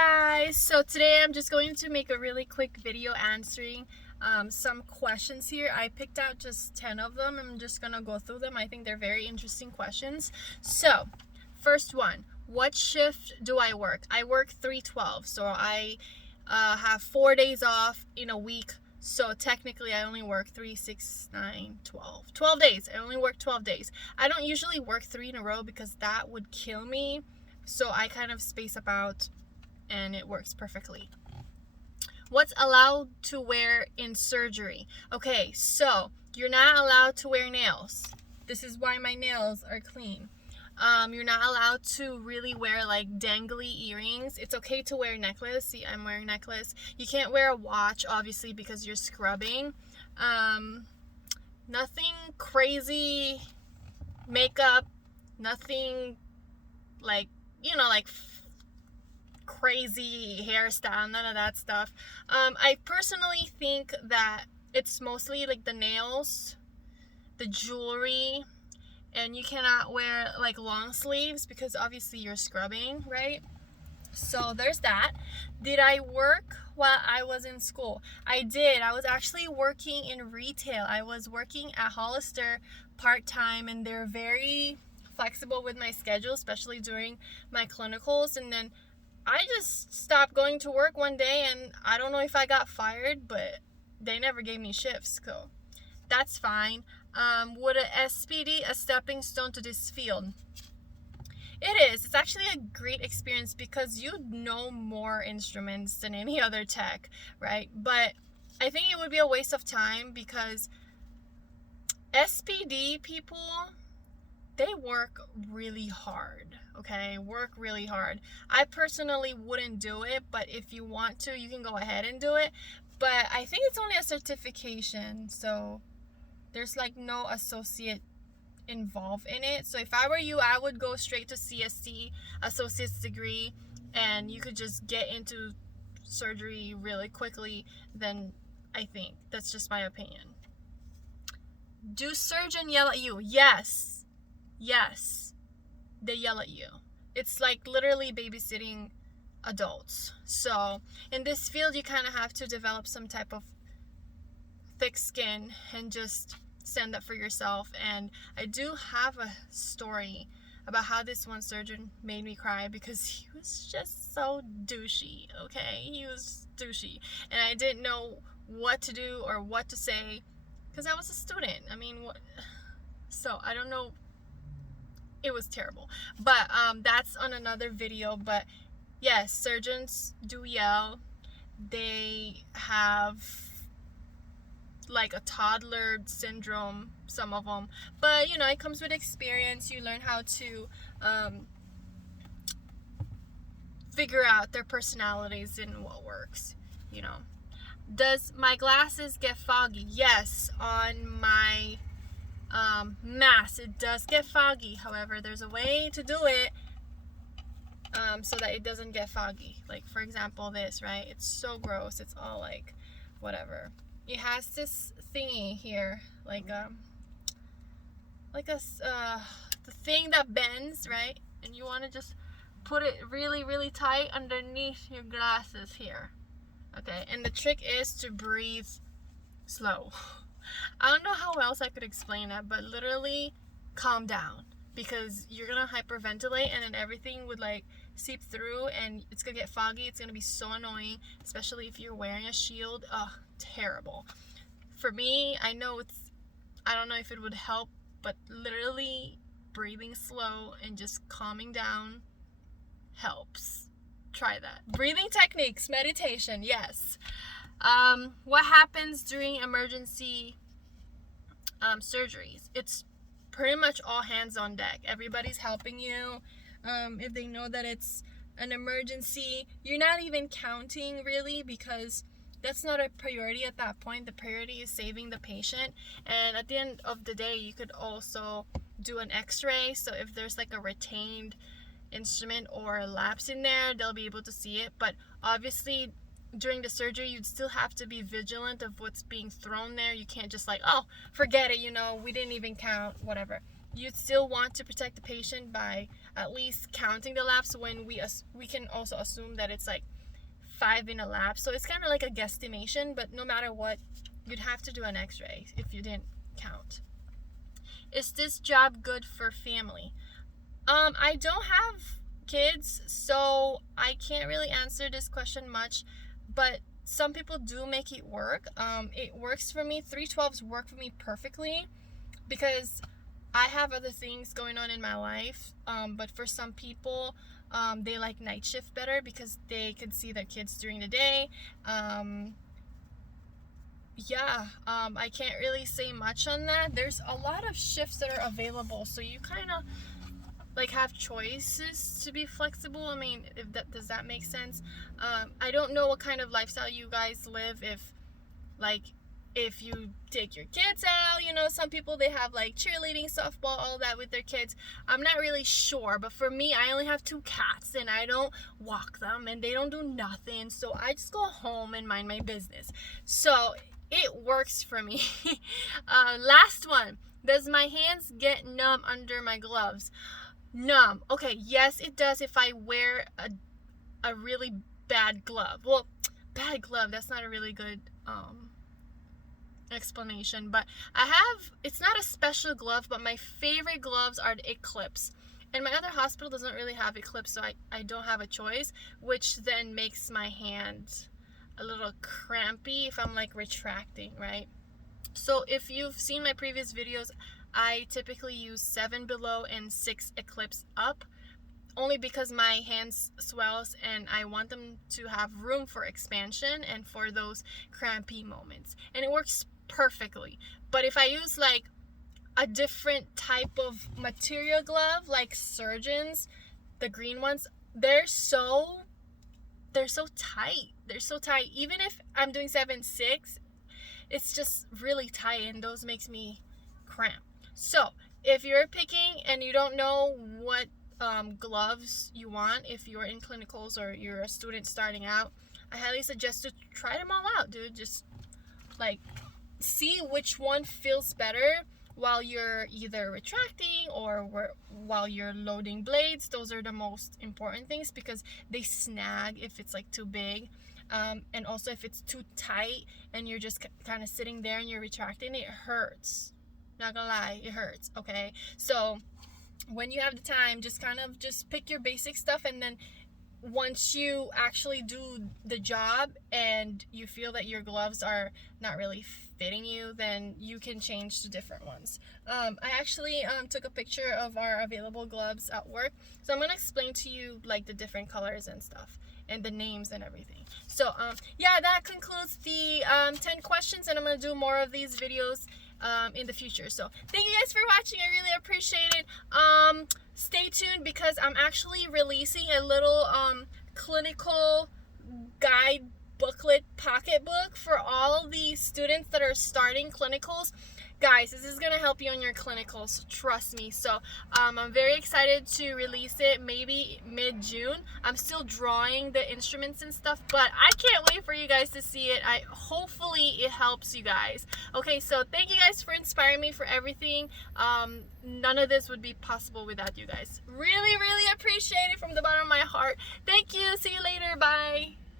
guys, so today I'm just going to make a really quick video answering some questions here. I picked out just 10 of them. I'm just gonna go through them. I think they're very interesting questions. So first one, what shift do I work? I work 3/12, so I have 4 days off in a week. So technically I only work 3, 6, 9, 12 days. I only work 12 days. I don't usually work 3 in a row because that would kill me, so I kind of space about and it works perfectly. What's allowed to wear in surgery? Okay, so you're not allowed to wear nails. This is why my nails are clean. You're not allowed to really wear like dangly earrings. It's okay to wear a necklace. See, I'm wearing a necklace. You can't wear a watch, obviously, because you're scrubbing. Nothing crazy makeup, nothing like, like crazy hairstyle, none of that stuff. I personally think that it's mostly like the nails, the jewelry, and you cannot wear like long sleeves because obviously you're scrubbing, right? So there's that. Did I work while I was in school? I did. I was actually working in retail. I was working at Hollister part-time, and they're very flexible with my schedule, especially during my clinicals. And then I just stopped going to work one day, and I don't know if I got fired, but they never gave me shifts, so that's fine. Would a SPD a stepping stone to this field? It is. It's actually a great experience because you know more instruments than any other tech, right? But I think it would be a waste of time because SPD people, they work really hard, okay? Work really hard. I personally wouldn't do it, but if you want to, you can go ahead and do it. But I think it's only a certification, so there's like no associate involved in it. So if I were you, I would go straight to CSC, associate's degree, and you could just get into surgery really quickly. Then I think that's just my opinion. Do surgeons yell at you? Yes, they yell at you. It's like literally babysitting adults. So in this field, you kind of have to develop some type of thick skin and just stand up for yourself. And I do have a story about how this one surgeon made me cry because he was just so douchey. Okay, he was douchey, and I didn't know what to do or what to say because I was a student. I mean, what? So I don't know. It was terrible, but that's on another video. But yes, surgeons do yell. They have like a toddler syndrome, some of them, but it comes with experience. You learn how to figure out their personalities and what works. Does my glasses get foggy? Yes, on my mask it does get foggy. However, there's a way to do it so that it doesn't get foggy. Like, for example, this, right? It's so gross. It's all like whatever. It has this thingy here, like the thing that bends, right? And you want to just put it really, really tight underneath your glasses here. Okay, and the trick is to breathe slow. I don't know how else I could explain that, but literally calm down, because you're gonna hyperventilate and then everything would like seep through and it's gonna get foggy. It's gonna be so annoying, especially if you're wearing a shield. Ugh, terrible. For me, I don't know if it would help, but literally breathing slow and just calming down helps. Try that. Breathing techniques, meditation, yes. What happens during emergency surgeries? It's pretty much all hands on deck. Everybody's helping you. If they know that it's an emergency, you're not even counting really, because that's not a priority at that point. The priority is saving the patient. And at the end of the day, you could also do an x-ray. So if there's like a retained instrument or a lapse in there, they'll be able to see it. But obviously during the surgery, you'd still have to be vigilant of what's being thrown there. You can't just like, oh, forget it, we didn't even count, whatever. you'd still want to protect the patient by at least counting the labs, when we can also assume that it's like 5 in a lab. So it's kind of like a guesstimation, but no matter what, you'd have to do an x-ray if you didn't count. Is this job good for family? I don't have kids, so I can't really answer this question much, but some people do make it work. It works for me. 312s work for me perfectly because I have other things going on in my life, but for some people, they like night shift better because they can see their kids during the day. I can't really say much on that. There's a lot of shifts that are available, so you kind of like have choices to be flexible. I mean, if that does that make sense? I don't know what kind of lifestyle you guys live. If you take your kids out, you know, some people, they have like cheerleading, softball, all that with their kids. I'm not really sure, but for me, I only have 2 cats and I don't walk them and they don't do nothing, so I just go home and mind my business. So it works for me. Last one. Does my hands get numb under my gloves? Numb. Okay, yes, it does if I wear a really bad glove. Well, bad glove, that's not a really good explanation, but it's not a special glove, but my favorite gloves are the Eclipse. And my other hospital doesn't really have Eclipse, so I don't have a choice, which then makes my hand a little crampy if I'm like retracting, right? So if you've seen my previous videos, I typically use 7 below and 6 Eclipse up, only because my hands swells and I want them to have room for expansion and for those crampy moments. And it works perfectly. But if I use like a different type of material glove, like Surgeons, the green ones, they're so tight. They're so tight. Even if I'm doing 7/6, it's just really tight, and those makes me cramp. So if you're picking and you don't know what gloves you want, if you're in clinicals or you're a student starting out, I highly suggest to try them all out, dude. Just like see which one feels better while you're either retracting or while you're loading blades. Those are the most important things because they snag if it's like too big. And also if it's too tight and you're just kind of sitting there and you're retracting, it hurts. Not gonna lie, it hurts, okay? So when you have the time, just pick your basic stuff, and then once you actually do the job and you feel that your gloves are not really fitting you, then you can change to different ones. I actually took a picture of our available gloves at work, so I'm going to explain to you like the different colors and stuff and the names and everything. So that concludes the 10 questions, and I'm going to do more of these videos in the future. So thank you guys for watching. I really appreciate it. Stay tuned because I'm actually releasing a little clinical guide booklet pocketbook for all the students that are starting clinicals. Guys, this is going to help you on your clinicals, trust me. So I'm very excited to release it maybe mid-June. I'm still drawing the instruments and stuff, but I can't wait for you guys to see it. Hopefully it helps you guys. Okay, so thank you guys for inspiring me for everything. None of this would be possible without you guys. Really, really appreciate it from the bottom of my heart. Thank you. See you later. Bye.